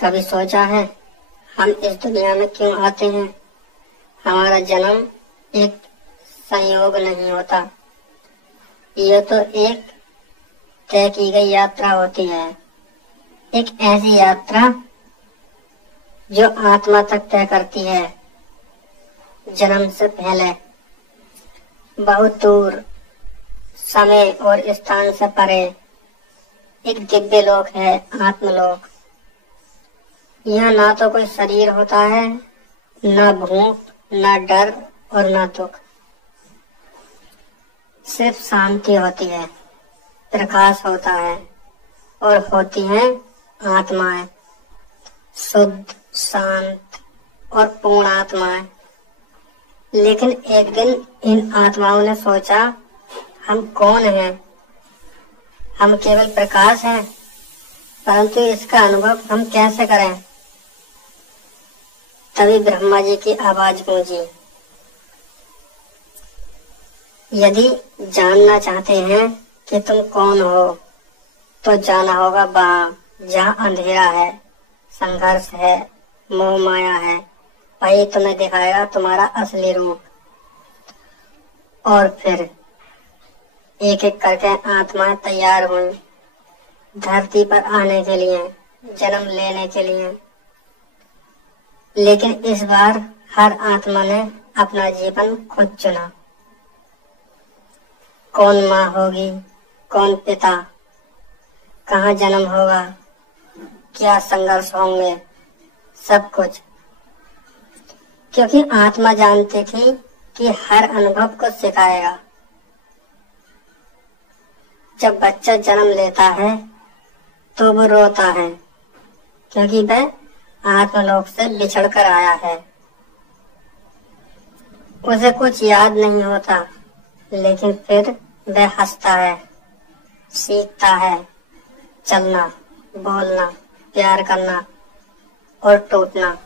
कभी सोचा है हम इस दुनिया में क्यों आते हैं? हमारा जन्म एक संयोग नहीं होता, ये तो एक तय की गई यात्रा होती है। एक ऐसी यात्रा जो आत्मा तक तय करती है। जन्म से पहले बहुत दूर, समय और स्थान से परे एक दिव्य लोक है, आत्मलोक। यहाँ ना तो कोई शरीर होता है, ना भूख, ना डर और ना दुख। सिर्फ शांति होती है, प्रकाश होता है और होती हैं आत्माएं, शुद्ध, शांत और पूर्ण आत्माएं। लेकिन एक दिन इन आत्माओं ने सोचा, हम कौन हैं? हम केवल प्रकाश हैं, परंतु इसका अनुभव हम कैसे करें? तभी ब्रह्मा जी की आवाज गूंजी, यदि जानना चाहते हैं कि तुम कौन हो, तो जाना होगा वहाँ जहाँ अंधेरा है, संघर्ष है, मोह माया है। वही तुम्हें दिखाएगा तुम्हारा असली रूप। और फिर एक एक करके आत्माएं तैयार हुई धरती पर आने के लिए, जन्म लेने के लिए। लेकिन इस बार हर आत्मा ने अपना जीवन खुद चुना। कौन माँ होगी, कौन पिता, कहाँ जन्म होगा, क्या संघर्ष होंगे, सब कुछ। क्योंकि आत्मा जानती थी कि हर अनुभव को सिखाएगा। जब बच्चा जन्म लेता है तो वो रोता है, क्योंकि वह आत्मलोक से बिछड़ कर आया है। उसे कुछ याद नहीं होता, लेकिन फिर वह हंसता है, सीखता है चलना, बोलना, प्यार करना और टूटना।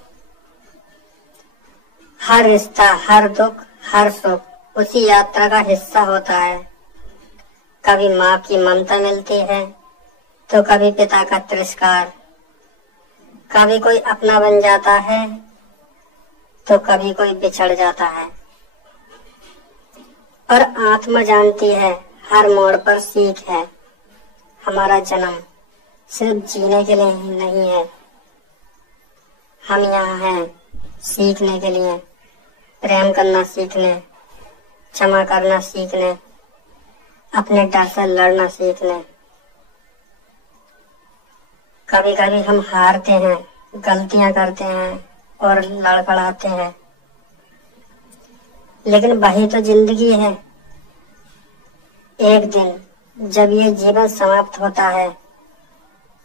हर रिश्ता, हर दुख, हर सुख उसी यात्रा का हिस्सा होता है। कभी माँ की ममता मिलती है, तो कभी पिता का तिरस्कार। कभी कोई अपना बन जाता है, तो कभी कोई बिछड़ जाता है। और आत्मा जानती है हर मोड़ पर सीख है। हमारा जन्म सिर्फ जीने के लिए ही नहीं है, हम यहाँ हैं सीखने के लिए, प्रेम करना सीखने, क्षमा करना सीखने, अपने डर से लड़ना सीखने। कभी कभी हम हारते हैं, गलतियां करते हैं और लड़खड़ाते हैं, लेकिन वही तो जिंदगी है। एक दिन जब ये जीवन समाप्त होता है,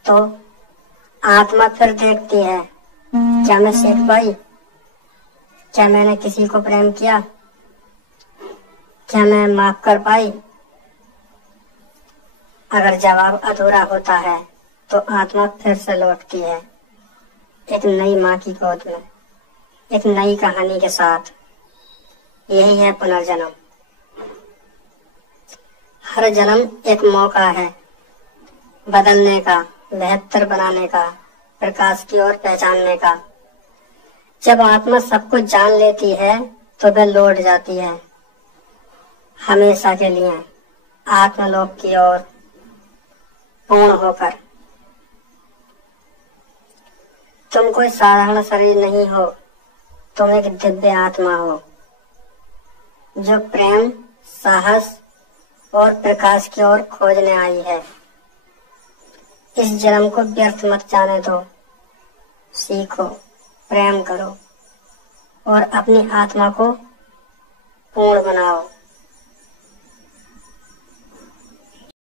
तो आत्मा फिर देखती है, क्या मैं सीख पाई? क्या मैंने किसी को प्रेम किया? क्या मैं माफ कर पाई? अगर जवाब अधूरा होता है, तो आत्मा फिर से लौटती है, एक नई माँ की गोद में, एक नई कहानी के साथ। यही है पुनर्जन्म। हर जन्म एक मौका है बदलने का, बेहतर बनाने का, प्रकाश की ओर पहचानने का। जब आत्मा सब कुछ जान लेती है, तो वह लौट जाती है हमेशा के लिए आत्मलोक की ओर, पूर्ण होकर। तुम कोई साधारण शरीर नहीं हो, तुम एक दिव्य आत्मा हो, जो प्रेम, साहस और प्रकाश की ओर खोजने आई है। इस जन्म को व्यर्थ मत जाने दो। सीखो, प्रेम करो और अपनी आत्मा को पूर्ण बनाओ।